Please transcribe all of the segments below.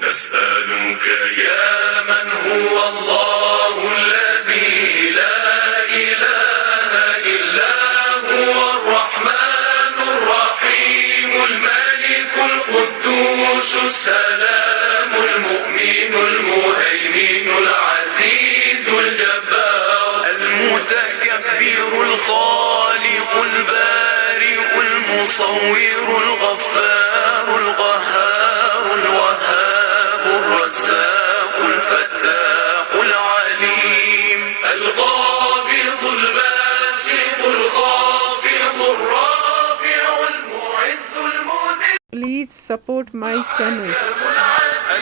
نسألك يا من هو الله الذي لا إله إلا هو الرحمن الرحيم الملك القدوس السلام المؤمن المهيمن العزيز الجبار المتكبر الخالق البارئ المصور الغفار القهار الوهاب الرزاق الفتاح العليم القابض الباسط الخافض الرافع المعز المذل. Please support my channel.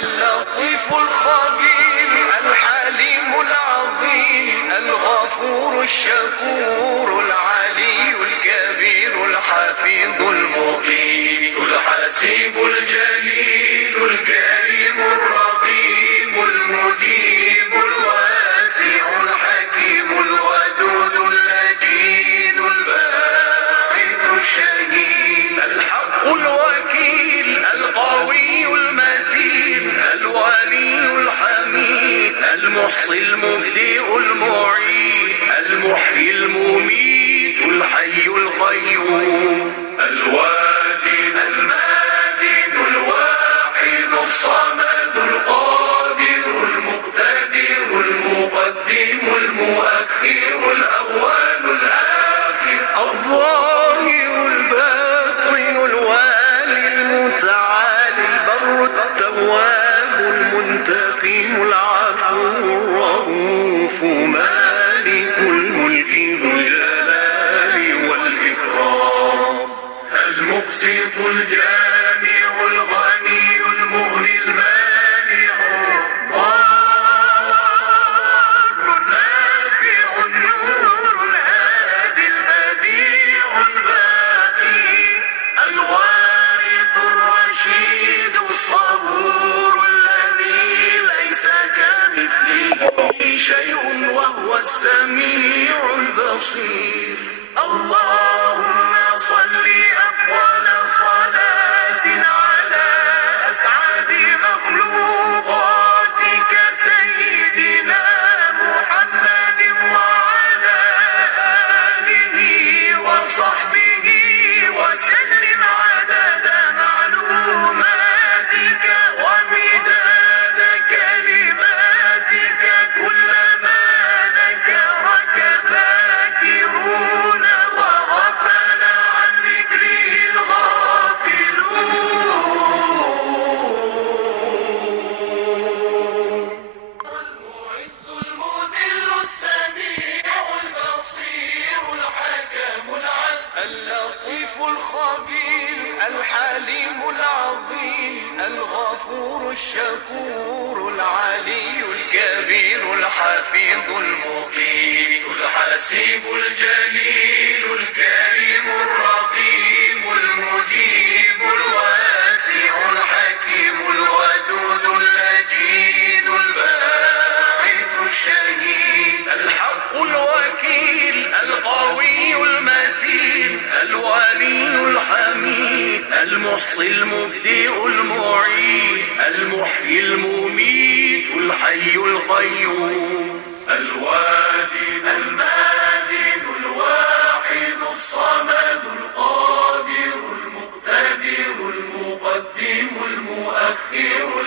اللطيف الخبير الحليم العظيم الغفور الشكور العلي الكبير الحفيظ المقيت الحسيب الجليل الكريم الرقيب المجيب الواسع الحكيم الودود المجيد الباعث الشهيد الحق الوكيل القوي المتين الولي الحميد المحصي المبدئ المعيد المحيي المميت الحي القيوم الواجد الماجد الواحد الصمد القادر المقتدر المقدم المؤخر الأول الآخر الظاهر الباطن الوالي المتعالي البر التواب المنتقم العفو الرؤوف مالك الملك ذو الجلال والإكرام المقسط الجامع الغني المغني المانع الضار النافع النور الهادي البديع الباقي الوارث الرشيد الصبور الذي ليس كمثله شيء وهو السميع البصير. اللهم صل أفضل صلاة على أسعد مخلوقاتك سيدنا محمد وعلى آله وصحبه وسلم عدد معلوماتك ومداد كلماتك كلما ذكرك ذاكرون وغفل عن ذكره الغافلون. المعز المذل السميع البصير الحكم العدل اللطيف الخبير الحليم العظيم الغفور الشكور العلي الكبير الحفيظ المقيت الحسيب الجليل الكريم الرقيب المجيب الواسع الحكيم الودود المجيد الباعث الشهيد الحق الوكيل القوي المتين الولي الحميد المحصي المبدئ المعيد المحيي المميت الحي القيوم الواجد الماجد الواحد الصمد القادر المقتدر المقدم المؤخر